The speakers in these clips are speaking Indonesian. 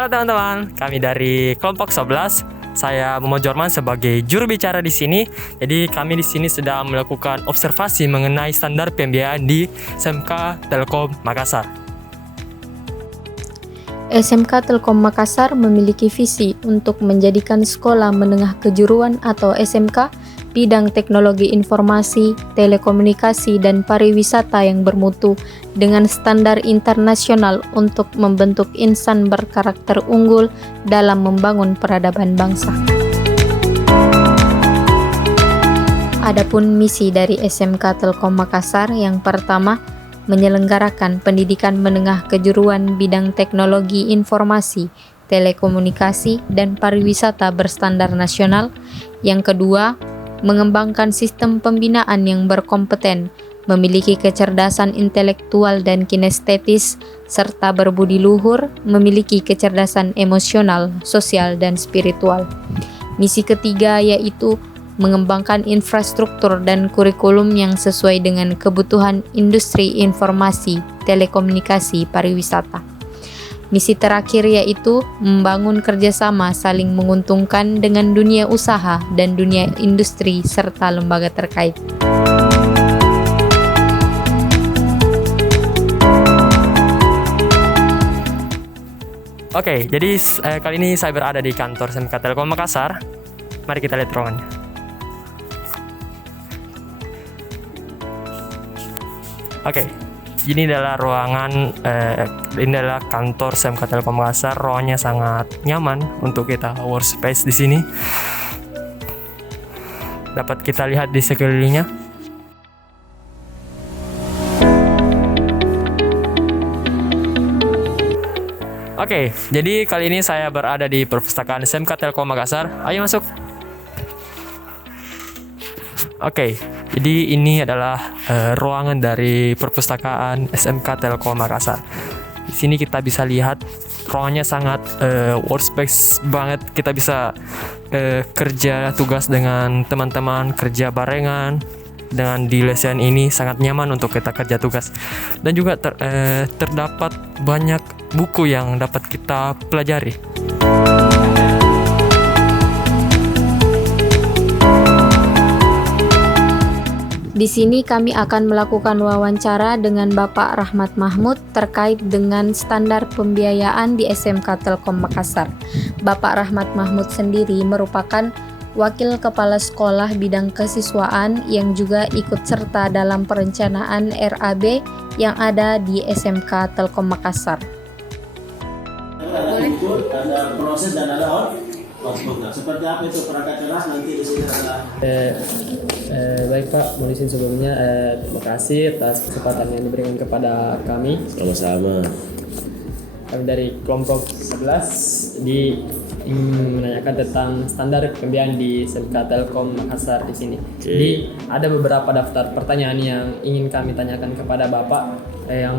Halo teman-teman, kami dari kelompok 11. Saya Muhammad Jorman sebagai juru bicara di sini. Jadi kami di sini sedang melakukan observasi mengenai standar pembiayaan di SMK Telkom Makassar. SMK Telkom Makassar memiliki visi untuk menjadikan sekolah menengah kejuruan atau SMK bidang teknologi informasi, telekomunikasi, dan pariwisata yang bermutu dengan standar internasional untuk membentuk insan berkarakter unggul dalam membangun peradaban bangsa. Adapun misi dari SMK Telkom Makassar yang pertama, menyelenggarakan pendidikan menengah kejuruan bidang teknologi informasi, telekomunikasi, dan pariwisata berstandar nasional. Yang kedua, mengembangkan sistem pembinaan yang berkompeten, memiliki kecerdasan intelektual dan kinestetis, serta berbudi luhur, memiliki kecerdasan emosional, sosial, dan spiritual. Misi ketiga yaitu mengembangkan infrastruktur dan kurikulum yang sesuai dengan kebutuhan industri informasi, telekomunikasi, pariwisata. Misi terakhir yaitu membangun kerjasama saling menguntungkan dengan dunia usaha dan dunia industri serta lembaga terkait. Oke, jadi kali ini saya berada di kantor SMK Telkom Makassar. Mari kita lihat ruangannya. Oke. Ini adalah ini adalah kantor SMK Telkom Makassar. Ruangnya sangat nyaman untuk kita workspace di sini. Dapat kita lihat di sekelilingnya. Oke, jadi kali ini saya berada di perpustakaan SMK Telkom Makassar. Ayo masuk. Oke, jadi ini adalah ruangan dari perpustakaan SMK Telkom Makassar. Di sini kita bisa lihat ruangannya sangat workspace banget. Kita bisa kerja tugas dengan teman-teman, kerja barengan. Dengan di lesson ini sangat nyaman untuk kita kerja tugas. Dan juga terdapat banyak buku yang dapat kita pelajari. Di sini kami akan melakukan wawancara dengan Bapak Rahmat Mahmud terkait dengan standar pembiayaan di SMK Telkom Makassar. Bapak Rahmat Mahmud sendiri merupakan Wakil Kepala Sekolah Bidang Kesiswaan yang juga ikut serta dalam perencanaan RAB yang ada di SMK Telkom Makassar. Ada proses dan ada output. Nah, seperti apa itu perangkat keras nanti di sini adalah Baik Pak, mohon izin sebelumnya terima kasih atas kesempatan yang diberikan kepada kami. sama-sama. Kami dari kelompok 11 ingin menanyakan tentang standar pembiayaan di SMK Telkom Makassar di sini. Jadi ada beberapa daftar pertanyaan yang ingin kami tanyakan kepada Bapak yang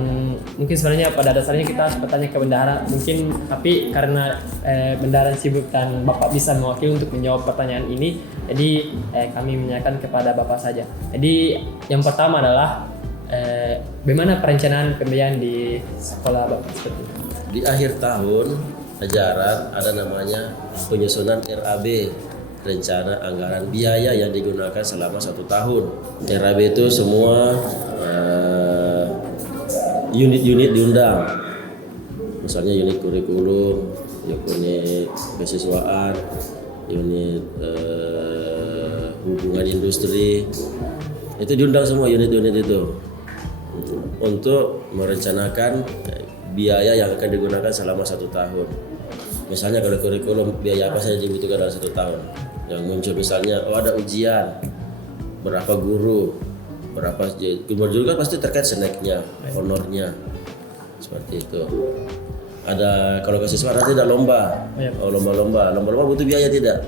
mungkin sebenarnya pada dasarnya kita harus bertanya ke bendahara mungkin, tapi karena bendahara sibuk dan Bapak bisa mewakili untuk menjawab pertanyaan ini, jadi kami menanyakan kepada Bapak saja. Jadi yang pertama adalah bagaimana perencanaan pembiayaan di sekolah Bapak seperti itu? Di akhir tahun ajaran ada namanya penyusunan RAB, rencana anggaran biaya yang digunakan selama 1 tahun. RAB itu semua unit-unit diundang, misalnya unit kurikulum, unit kesiswaan, unit hubungan industri, itu diundang semua unit-unit itu untuk merencanakan biaya yang akan digunakan selama 1 tahun. Misalnya kalau kurikulum, biaya apa saja dibutuhkan dalam 1 tahun yang muncul, misalnya ada ujian, berapa guru, berapa guru kan pasti terkait seneknya, honornya, seperti itu. Ada kalau kesiswaan nanti ada lomba, lomba butuh biaya tidak?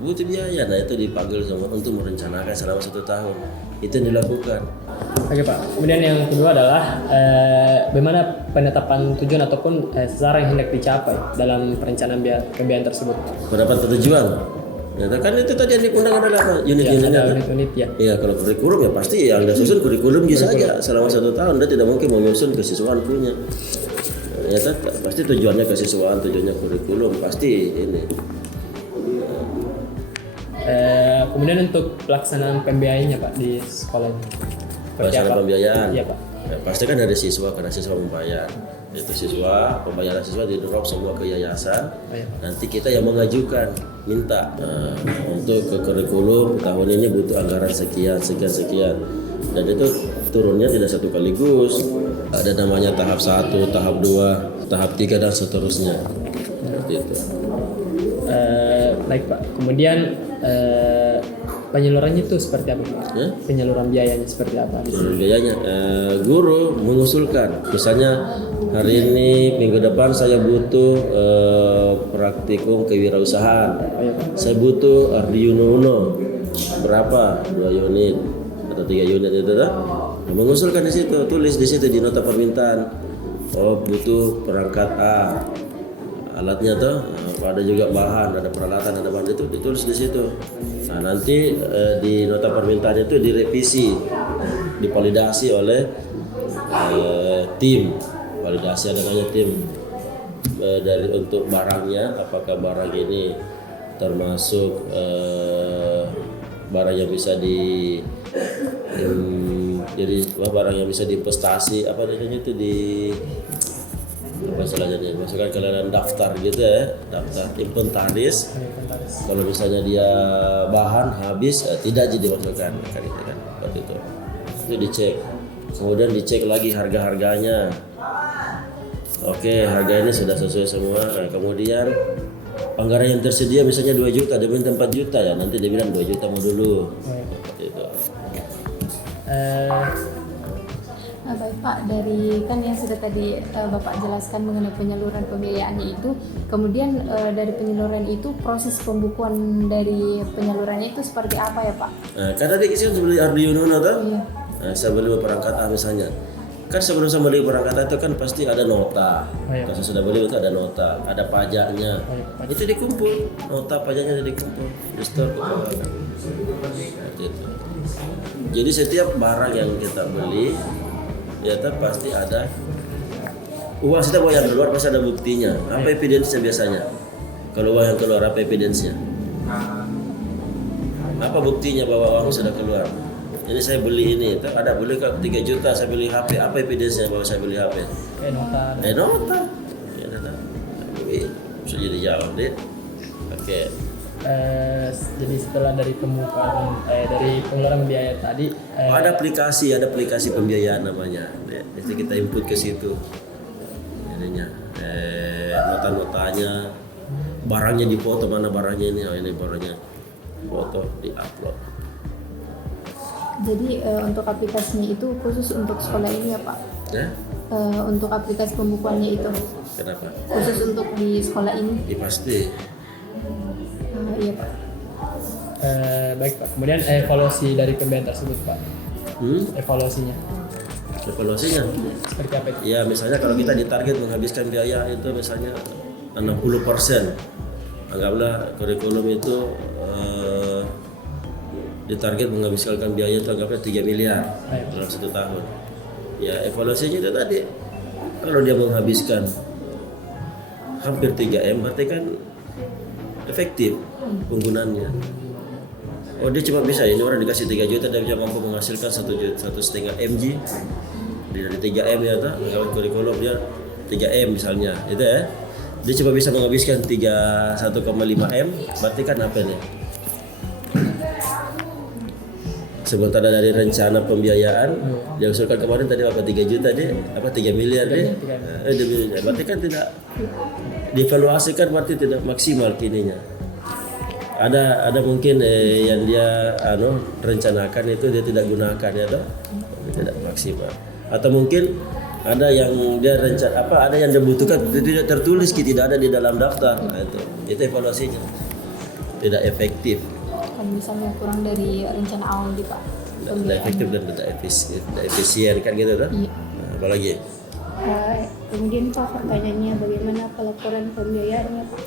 Butuh biaya. Nah itu dipanggil semua untuk merencanakan selama 1 tahun. Itu yang dilakukan. Oke Pak. Kemudian yang kedua adalah bagaimana penetapan tujuan ataupun sasaran yang hendak dicapai dalam perencanaan pembiayaan tersebut? Pendapat tujuan. Ya, kan itu tadi yang diundang adalah apa? Unit-unitnya. Unit ya. Iya, kalau kurikulum ya pasti yang disusun kurikulum saja selama 1 tahun. Dia tidak mungkin menyusun kesiswaan punya. ya pasti tujuannya kesiswaan, tujuannya kurikulum pasti ini. Kemudian untuk pelaksanaan pembiayaannya Pak di sekolah ini. Seperti Pelaksanaan apa? pembiayaan. Iya Pak. Ya, pasti kan dari siswa, karena siswa membayar. Itu pembayaran siswa di-drop semua ke yayasan. Oh, iya. Nanti kita yang mengajukan, minta untuk ke kurikulum tahun ini butuh anggaran sekian. Dan itu turunnya tidak satu kaligus. Ada namanya tahap 1, tahap 2, tahap 3 dan seterusnya. Seperti itu. Baik Pak. Kemudian penyalurannya itu seperti apa Pak? Ya? Penyaluran biayanya seperti apa? Biayanya guru mengusulkan, misalnya hari ini minggu depan saya butuh praktikum kewirausahaan, saya butuh Ardi Uno berapa 2 unit atau 3 unit itu dah. Mengusulkan di situ, tulis di situ di nota permintaan, oh butuh perangkat A, alatnya tuh ada juga bahan, ada peralatan, ada bahan, itu ditulis di situ. Nah nanti di nota permintaan itu direvisi, divalidasi oleh tim, validasi adanya tim dari untuk barangnya, apakah barang ini termasuk barang yang bisa jadi barang yang bisa diinvestasi, apa namanya itu di apa istilahnya, masukkan ke dalam daftar gitu ya, daftar inventaris. Kalau misalnya dia bahan habis tidak jadi dimasukkan kan itu kan, seperti itu dicek. Kemudian dicek lagi harga-harganya. Oke, harga ini sudah sesuai semua. Nah, kemudian anggaran yang tersedia misalnya 2 juta, dia minta 4 juta ya, nanti dia bilang 2 juta mau dulu. Seperti itu. Nah, baik Pak, dari kan yang sudah tadi Bapak jelaskan mengenai penyaluran pembiayaannya itu, kemudian dari penyaluran itu proses pembukuan dari penyalurannya itu seperti apa ya Pak? Nah, karena di sini beli Ardi Uno tuh, Iya. nah, saya beli perangkat A misalnya. Kan sebelum saya beli perangkat A itu kan pasti ada nota. Kalau saya sudah beli itu ada nota, ada pajaknya. Itu dikumpul, nota pajaknya dikumpul, di store ke bawah. Seperti itu. Jadi setiap barang yang kita beli ya pasti ada uang, kita bawa yang keluar pasti ada buktinya. Apa evidensnya biasanya? Kalau uang yang keluar apa evidensnya? Apa buktinya bahwa uang sudah keluar? Ini saya beli ini, ada beli 3 juta saya beli HP. Apa evidensnya bahwa saya beli HP? Nota. Nota. Ya nota. Bisa jadi jawab deh. Oke. Jadi setelah dari pembukaan dari pengeluaran biaya tadi Ada aplikasi pembiayaan namanya. Jadi kita input ke situ. Jadinya nota-notanya, barangnya dipoto, mana barangnya ini, oh ini barangnya, foto di-upload. Jadi untuk aplikasinya itu khusus untuk sekolah ini ya Pak? Ya? Untuk aplikasi pembukuannya itu Kenapa? khusus untuk di sekolah ini? Ya, pasti. Iya Pak. Baik Pak. Kemudian evaluasi dari pembiayaan tersebut Pak. Evaluasinya Evaluasinya? seperti apa itu? Ya misalnya kalau kita ditarget menghabiskan biaya itu misalnya 60%, anggaplah kurikulum itu ditarget menghabiskan biaya itu anggaplah 3 miliar dalam 1 tahun. Ya evaluasinya itu tadi, kalau dia menghabiskan hampir 3M berarti kan efektif penggunaannya. Oh dia cuma bisa, ini orang dikasih 3 juta dia bisa mampu menghasilkan 1,5 mg dari 3M ya tak? Kalau kurikulum dia 3M misalnya, itu ya. Dia cuma bisa menghabiskan 1,5 M, berarti kan apa nih? Sementara dari rencana pembiayaan yang usulkan kemarin tadi apa 3 juta deh, apa 3 miliar deh. Berarti kan tidak dievaluasikan, berarti tidak maksimal kininya. Ada mungkin yang dia rencanakan itu dia tidak gunakan ya toh, tidak maksimal. Atau mungkin ada yang dia ada yang dibutuhkan tidak tertulis, tidak ada di dalam daftar. Nah, itu evaluasinya tidak efektif. Kalau misalnya kurang dari rencana awal di Pak. Tidak efektif dan tidak efisien kan gitu toh. Iya. Nah, apalagi Kemudian Pak, pertanyaannya bagaimana pelaporan pembiayaannya Pak?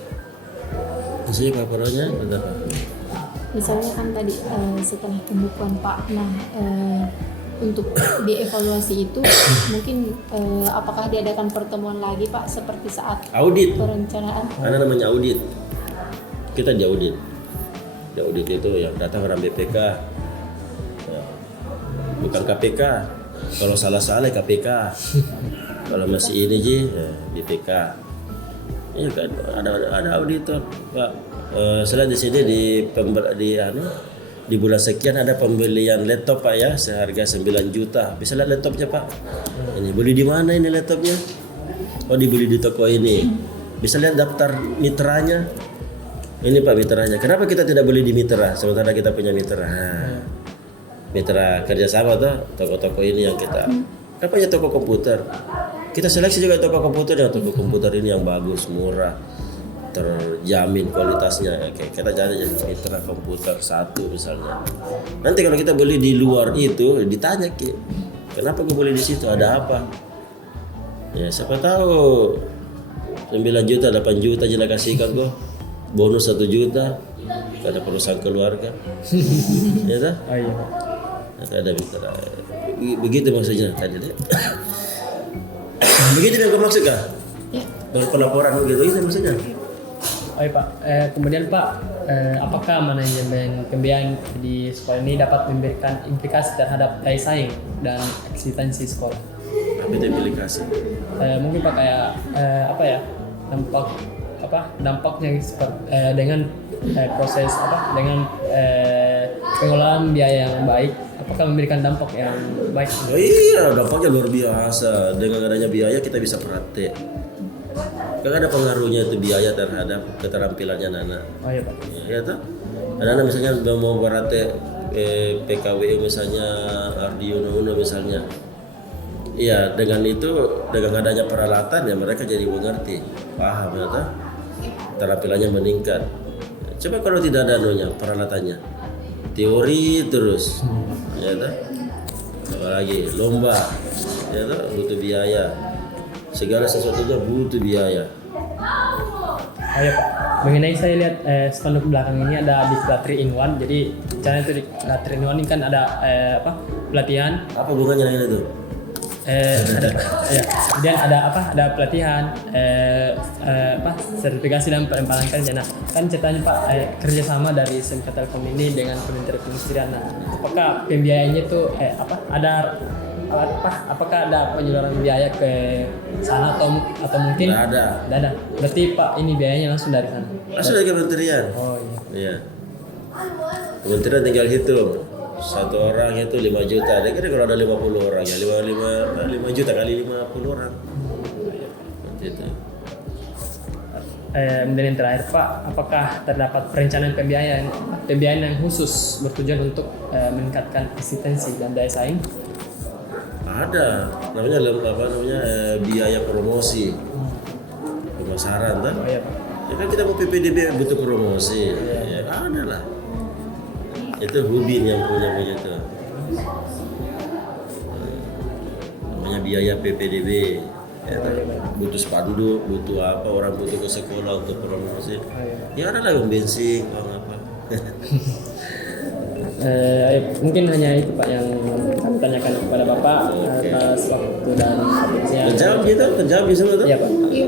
maksudnya laporannya berapa? Misalnya kan tadi setelah pembukuan Pak, nah untuk dievaluasi itu mungkin apakah diadakan pertemuan lagi Pak seperti saat Audit. perencanaan? Ada namanya audit. Kita diaudit. Diaudit itu yang datang orang BPK. Ya. Bukan KPK. Kalau salah-salah KPK. Kalau masih ini ya, BPK. Iya kan ada auditor, Pak. Selain di sini di bulan sekian ada pembelian laptop Pak ya, seharga 9 juta. Bisa lihat laptopnya Pak. Ini beli di mana ini laptopnya? Oh, dibeli di toko ini. Bisa lihat daftar mitranya. Ini Pak mitranya. Kenapa kita tidak beli di mitra sementara kita punya mitra? Nah, mitra kerjasama tuh toko-toko ini yang kita. Kan punya toko komputer. Kita seleksi juga toko komputer yang toko komputer ini yang bagus, murah, terjamin kualitasnya. Oke, kita jadi mitra komputer 1 misalnya. Nanti kalau kita beli di luar itu ditanya kenapa gue beli di situ, ada apa? Ya siapa tahu 9 juta, 8 juta jelas kasihkan gue, bonus 1 juta, ada perusahaan keluarga, ya tak? Oh iya. Ada mitra. Begitu maksudnya tadi deh. Begitu yang kau maksud kah? Ya. Dengan pelaporan begitu itu maksudnya? Oh iya Pak, kemudian Pak, apakah manajemen pembiayaan di sekolah ini dapat memberikan implikasi terhadap daya saing dan eksistensi sekolah? Apa itu implikasi? Mungkin Pak kayak dampaknya dengan proses dengan pengelolaan biaya yang baik, apakah memberikan dampak yang baik? Oh iya, dampaknya luar biasa. Dengan adanya biaya kita bisa praktek. Kan ada pengaruhnya itu biaya terhadap keterampilannya anak. Oh iya Pak. Ya toh? Anak misalnya mau praktek PKW misalnya Ardi Uno misalnya. Iya, dengan itu dengan adanya peralatan ya mereka jadi mengerti, paham ya toh? Keterampilannya meningkat. Coba kalau tidak ada peralatannya, teori terus, ya toh? Apalagi lomba, ya toh? Butuh biaya. Segala sesuatunya butuh biaya. Oh iya Pak, mengenai saya lihat spanduk belakang ini ada di 3 in 1. Jadi caranya itu di 3 in 1 ini kan ada pelatihan. Apa hubungannya dengan itu? Ada ya. Kemudian ada pelatihan sertifikasi dan penempatan kerja. Nah, kan ceritanya Pak kerjasama dari SMK Telkom ini dengan Kementerian Perindustrian. Nah, apakah pembiayaannya itu apakah ada penyaluran biaya ke sana atau mungkin Nggak ada. Nggak ada. Berarti Pak ini biayanya langsung dari sana. Langsung dari kementerian. Oh iya. Iya. Kementerian tinggal hitung. Satu orang itu 5 juta. Dia kira kalau ada 50 orang ya 5 juta kali 50 orang. Seperti itu. Kemudian yang terakhir Pak, apakah terdapat perencanaan pembiayaan yang khusus bertujuan untuk meningkatkan eksistensi dan daya saing? Ada. Namanya biaya promosi. Pemasaran kan? Oh iya Pak. Ya kan kita mau PPDB butuh promosi. Ya ada lah. Itu Hubin yang punya itu. Namanya biaya PPDB. Ya, butuh spanduk, butuh apa, orang butuh ke sekolah untuk promosi. Ya ada lah yang bensin, apa. Mungkin hanya itu Pak yang kami tanyakan kepada Bapak atas waktu dan Kejam gitu, kejam bisa betul? Iya Pak. Iya.